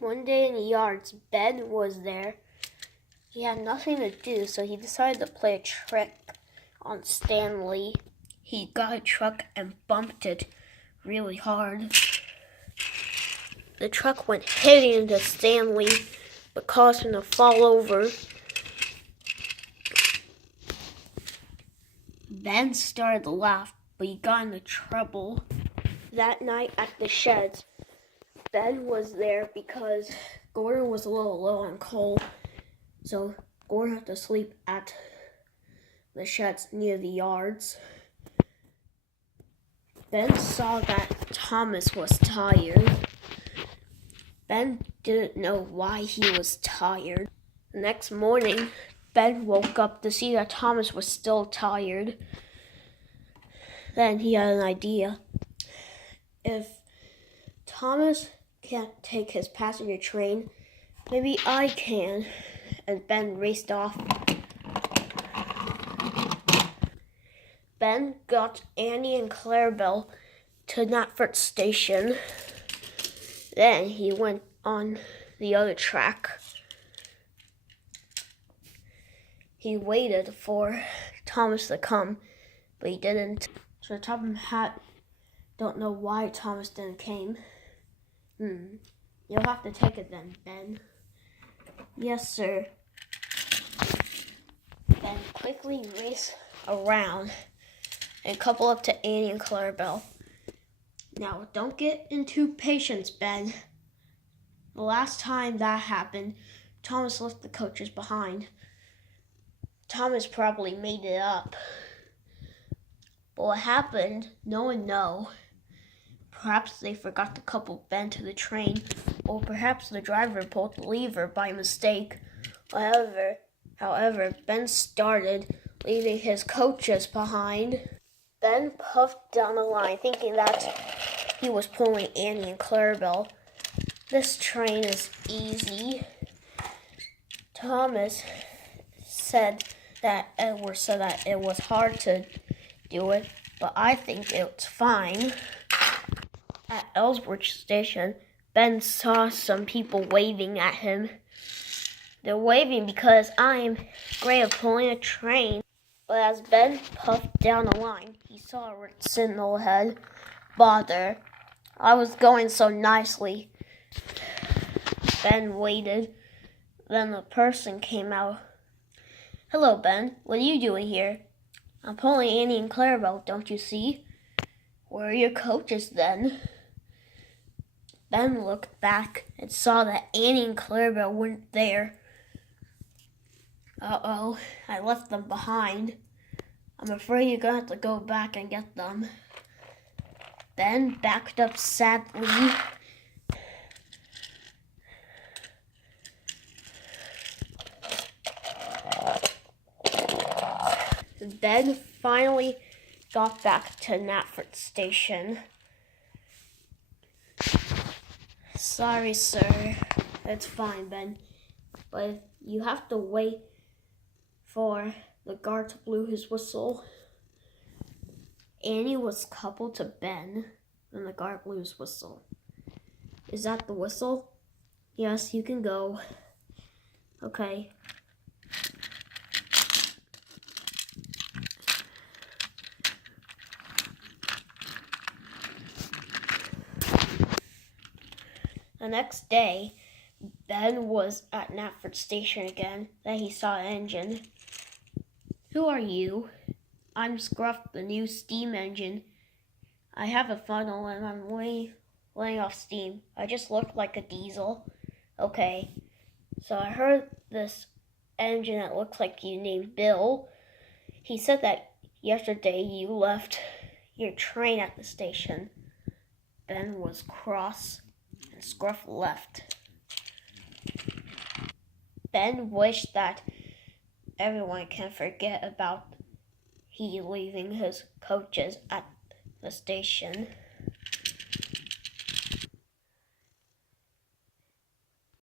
One day in the yards, Ben was there. He had nothing to do, so he decided to play a trick on Stanley. He got a truck and bumped it really hard. The truck went hitting into Stanley, but caused him to fall over. Ben started to laugh, but he got into trouble. That night at the sheds, Ben was there because Gordon was a little low on coal, so Gordon had to sleep at the sheds near the yards. Ben saw that Thomas was tired. Ben didn't know why he was tired. The next morning, Ben woke up to see that Thomas was still tired. Then he had an idea. If Thomas can't take his passenger train, maybe I can. And Ben raced off. Ben got Annie and Clarabelle to Knapford Station. Then he went on the other track. He waited for Thomas to come, but he didn't. So the top of my hat, don't know why Thomas didn't came. You'll have to take it then, Ben. Yes, sir. Ben quickly raced around and coupled up to Annie and Clarabelle. Now, don't get into patience, Ben. The last time that happened, Thomas left the coaches behind. Thomas probably made it up. But what happened, no one knows. Perhaps they forgot to couple Ben to the train, or perhaps the driver pulled the lever by mistake. However, Ben started, leaving his coaches behind. Ben puffed down the line, thinking that he was pulling Annie and Clarabelle. This train is easy. Thomas said that it was hard to do it, but I think it's fine. At Ellsworth Station, Ben saw some people waving at him. They're waving because I'm great at pulling a train. But as Ben puffed down the line, he saw a red signal ahead. Bother. I was going so nicely. Ben waited. Then the person came out. Hello, Ben. What are you doing here? I'm pulling Annie and Clarabelle, don't you see? Where are your coaches then? Ben looked back and saw that Annie and Clarabelle weren't there. Uh-oh, I left them behind. I'm afraid you're gonna have to go back and get them. Ben backed up sadly. Ben finally got back to Knapford Station. Sorry, sir. It's fine, Ben. But you have to wait for the guard to blow his whistle. Annie was coupled to Ben when the guard blew his whistle. Is that the whistle? Yes, you can go. Okay. The next day, Ben was at Knapford Station again. Then he saw an engine. Who are you? I'm Scruff, the new steam engine. I have a funnel and I'm laying off steam. I just look like a diesel. Okay. So I heard this engine that looks like you named Bill. He said that yesterday you left your train at the station. Ben was cross and Scruff left. Ben wished that everyone can forget about he leaving his coaches at the station.